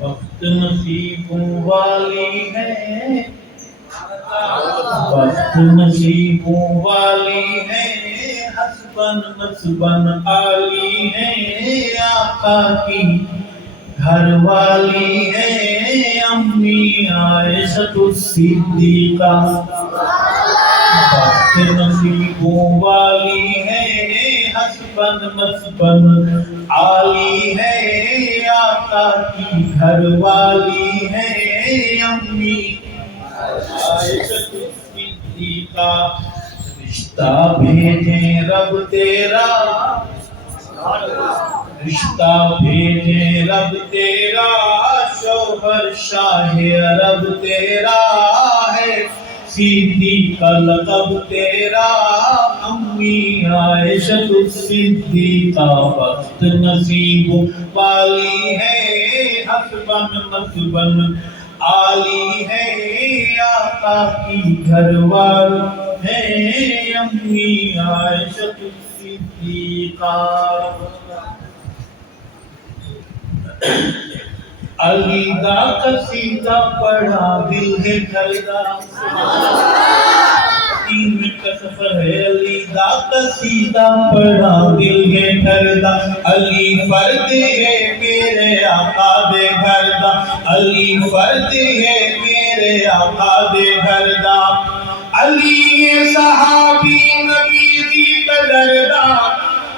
وقت نصیبوں والی ہے، وقت نصیبوں والی ہے، حسبن نسبن عالی ہے، آقا کی گھر والی ہے، امی عائشہ الصدیقہ۔ وقت نصیبوں والی ہے، حسبن نسبن عالی ہے، آقا کی گھر والی ہے، امی عائشہ الصدیقہ۔ رشتہ بھیجے رب تیرا، رشتہ بھیجے رب تیرا، شوہر شاہ عرب تیرا ہے، سیدھی کا لقب تیرا، امی عائشہ الصدیقہ۔ وقت نصیبوں والی ہے، حسبن نسبن عالی ہے، آقا کی گھر والی ہے، امی عائشہ الصدیقہ۔ علی دا قصیدہ پڑھا دل ہے ڈھلدا، 3 منٹ کا سفر ہے، علی دا قصیدہ پڑھا دل ہے ڈھلدا، علی فرد ہے میرے آقا دے گھر دا، علی فرد ہے میرے آقا دے گھر دا، علی صحابی نبی دی قدر دا،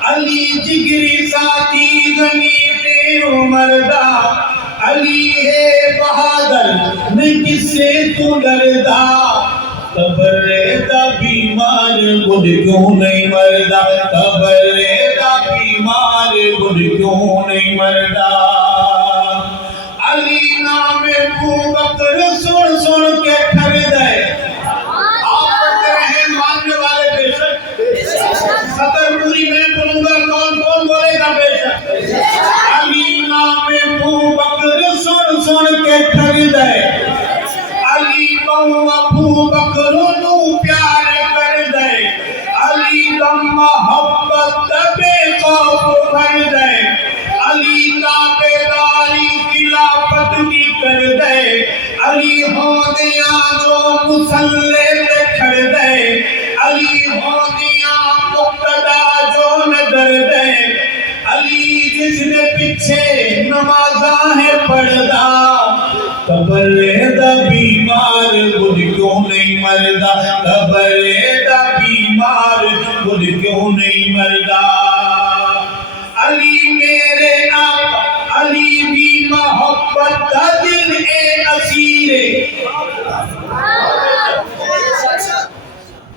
علی جگری ساتھی غنی پہ عمر دا، علی ہے بہادر میں کس سے تو ڈردا، قبر دا بیمار خود کیوں نہیں مردا، قبر دا بیمار خود کیوں نہیں مردا، علی نام ابو بکر سن سن کے ٹھر دے، آپ پڑھتے رہے ماننے والے بے شک، صدر پوری میں بولوں گا کون کون بولے گا بے شک، علی نام ابو بکر سن سن کے ٹھر دے، علی بہو ابو بکر نو پیار کر دے، علی کا محبت بے خوف بھر دے، علی تابعداری خلافت کی کر دے، علی ہودیاں جو مسلح پہ کھڑ دے، علی ہودیاں مقتدا جو نظر دے، علی جس نے پیچھے نمازاں ہے پڑھدا، قبر دا بیمار خود کیوں نہیں مردا، قبر دا بیمار خود کیوں نہیں مردا، علی میرے آقا، علی بھی محبت دا دل اے اسیرے،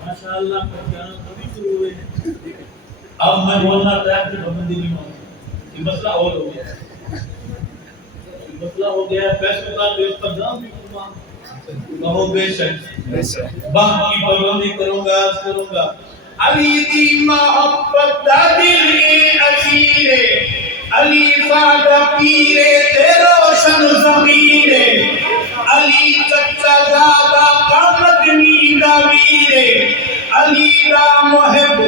ماشاءاللہ کبھی شروع ہوئے ہیں۔ اب میں بولنا چاہتا ہوں کہ پابندی نہیں مانوں، یہ مسئلہ اور ہو گیا ہے، مسئلہ ہو گیا ہے، فیصلہ کا تو اس پر جان بھی قربان کہو بے شک، وقت کی پابندی کروں گا، عرض کروں گا، علی دی محبت دا دل اے اسیرے، علی فادا پیرے تے روشن ضمیرے، علی چچا زادہ کا مدنی دا ویرے، علی دا محب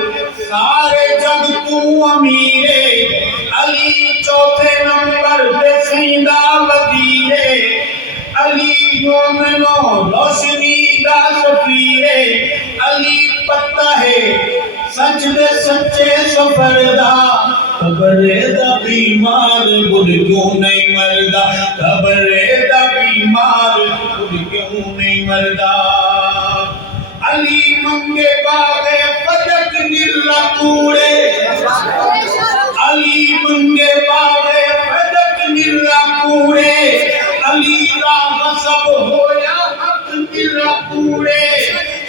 سارے جگ تو امیرے، علی چوتھے نمبر پہ سیدہ وزیرے، علی مومنو روشنی دا سفیرے، علی پتہ ہے سچ دے سچے سفر دا، قبر دا بیمار خود کیوں نہیں مردا، قبر دا بیمار خود کیوں نہیں مردا، علی منگے باغے فدق نرلا کوڑے، علی منگے باغے فدق نرلا کوڑے، علی را غصب ہویا حق نرلا کوڑے،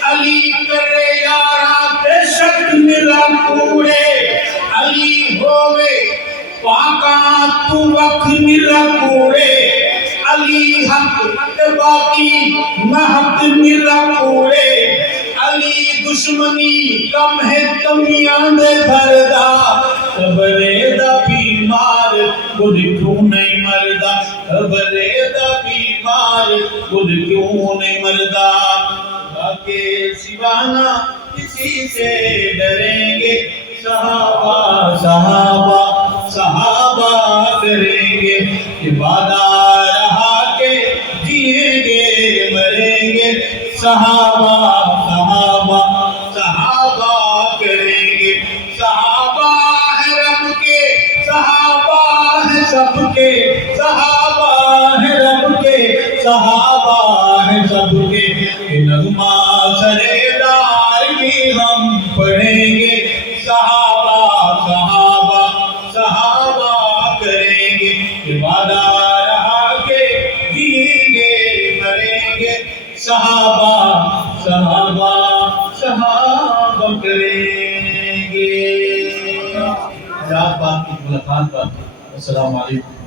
علی کرے یارا تے شک نرلا کوڑے، علی ہوئے پاکاں تو وقت نرلا کوڑے، علی حق باقی محق نرلا کوڑے، علی دشمنی کم ہے کمیاں دے بھردا، قبر دا بیمار خود کیوں نہیں مردا، قبر دا بیمار خود کیوں نہیں مردا، باقی سوانا کسی سے ڈریں گے، صحابہ صحابہ صحابہ کریں گے، وعدہ صحابہ صحابہ صحابہ کریں گے صحابہ ہے رب کے صحابہ ہے سب کے صحابہ ہے رب کے صحابہ ہے سب کے نغمہ سردار کی ہم پڑھیں گے صحابہ صحابہ صحابہ کریں گے وعدہ رہا کہ جئیں گے مریں گے صحابہ صحابہ صحابہ کریں گے. آپ بات کی ملاقات پر السلام علیکم.